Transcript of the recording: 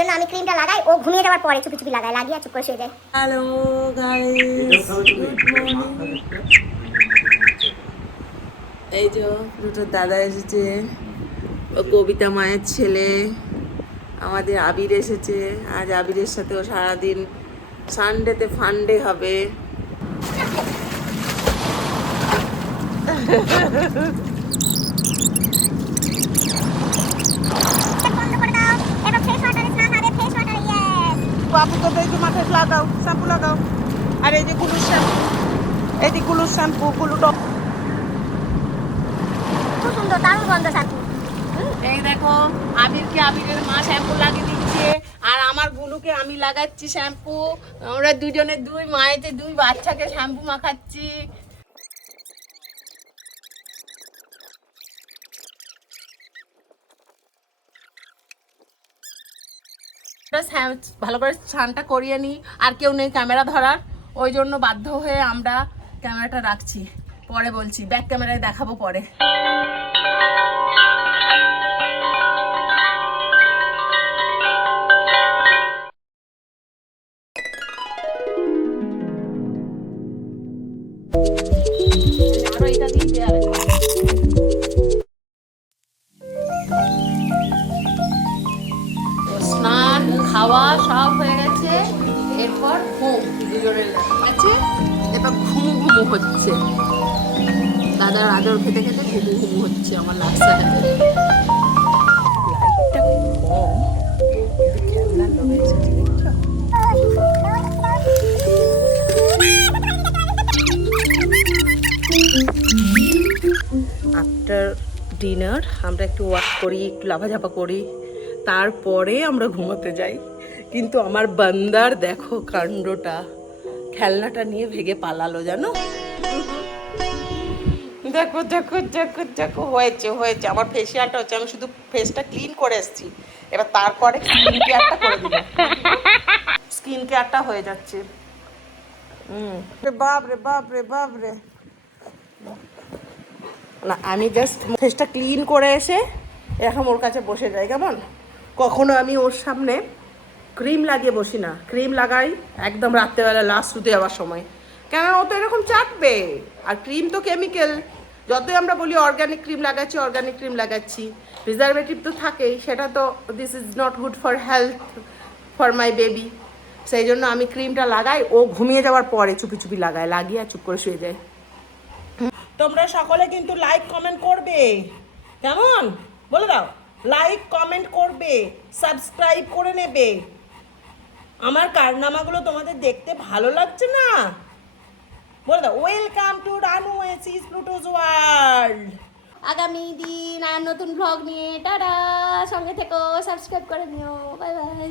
জন্য আমি ক্রিমটা লাগাই, ও ঘুমিয়ে যাওয়ার পরে চুপি চুপি লাগাই, লাগিয়ে চুপ করে শুয়ে যায়। Hello guys, good morning. এই যে দুটো দাদা এসেছে, ও কবিতা মায়ের ছেলে। আমাদের আবির এসেছে, আজ আবিরের সাথে ও সারাদিন সানডেতে ফান্ডে হবে। বাবুকে তো একটু মাথায় লাগাও, শ্যাম্পু লাগাও। আর এই যে কুলুর শ্যাম্পু, এই যে কুলুর শ্যাম্পু, কুলু টপ। খুব সুন্দর, দারুণ গন্ধ শ্যাম্পু। এই দেখো, আবিরকে আবিরের মা শ্যাম্পু লাগিয়ে দিচ্ছে, আর আমার গুলুকে আমি লাগাচ্ছি শ্যাম্পু। আমরা দুজনে দুই মায়েতে দুই বাচ্চাকে শ্যাম্পু মাখাচ্ছি। ভালো করে স্নানটা করিয়ে নিই, আর কেউ নেই ক্যামেরা ধরার, ওই জন্য বাধ্য হয়ে আমরা ক্যামেরাটা রাখছি। পরে বলছি, ব্যাক ক্যামেরায় দেখাবো পরে। আরো এটা দিয়ে দেওয়া স্নান খাওয়া সব হয়ে গেছে, এরপর ঘুম দুজনের আছে। এবার ঘুমু ঘুমু হচ্ছে, দাদার আদর খেতে খেতে ঘুমু ঘুমু হচ্ছে আমার লাস্ট। লাইটটা কম, কিন্তু খেলনার লোভে এসেছে, দেখছো? আফটার ডিনার আমরা একটু ওয়াক করি, একটু লাফাঝাপা করি, তারপরে আমরা ঘুমোতে যাই। কিন্তু আমার বান্দার দেখো কাণ্ডটা, খেলনাটা নিয়ে ভেগে পালালো জানো। দেখো দেখো দেখো দেখো, হয়েছে হয়েছে, আমার ফেসিয়ালটা হচ্ছে, আমি শুধু ফেসটা ক্লিন করে এসেছি, এবার তারপরে স্কিন কেয়ারটা করে দিব। স্কিন কেয়ারটা হয়ে যাচ্ছে। বাপ রে বাপ রে বাপ রে, না আমি জাস্ট ফেসটা ক্লিন করে এসে এখন ওর কাছে বসে যাই। কেমন, কখনো আমি ওর সামনে ক্রিম লাগিয়ে বসি না, ক্রিম লাগাই একদম রাত্রেবেলা লাস্ট শুতে যাওয়ার সময়, কেন ও তো এরকম চাটবে। আর ক্রিম তো কেমিক্যাল, যতই আমরা বলি অর্গানিক ক্রিম লাগাচ্ছি অর্গানিক ক্রিম লাগাচ্ছি, প্রিজারভেটিভ তো থাকেই, সেটা তো this is not good for health for my baby. সেই জন্য আমি ক্রিমটা লাগাই, ও ঘুমিয়ে যাওয়ার পরে চুপি চুপি লাগাই, লাগিয়ে আর চুপ করে শুয়ে যায়। তোমরা সকলে কিন্তু লাইক কমেন্ট করবে, কেমন বলে দাও, লাইক কমেন্ট করবে, সাবস্ক্রাইব করে নেবে। আমার কারনামাগুলো তোমাদের দেখতে ভালো লাগছে না? বলে দাও, ওয়েলকাম টু রানু এসিস প্লুটোস ওয়ার্ল্ড। আগামী দিন আর নতুন ব্লগ নিয়ে, টাটা, সঙ্গে থেকো, সাবস্ক্রাইব করে নিও, বাই বাই।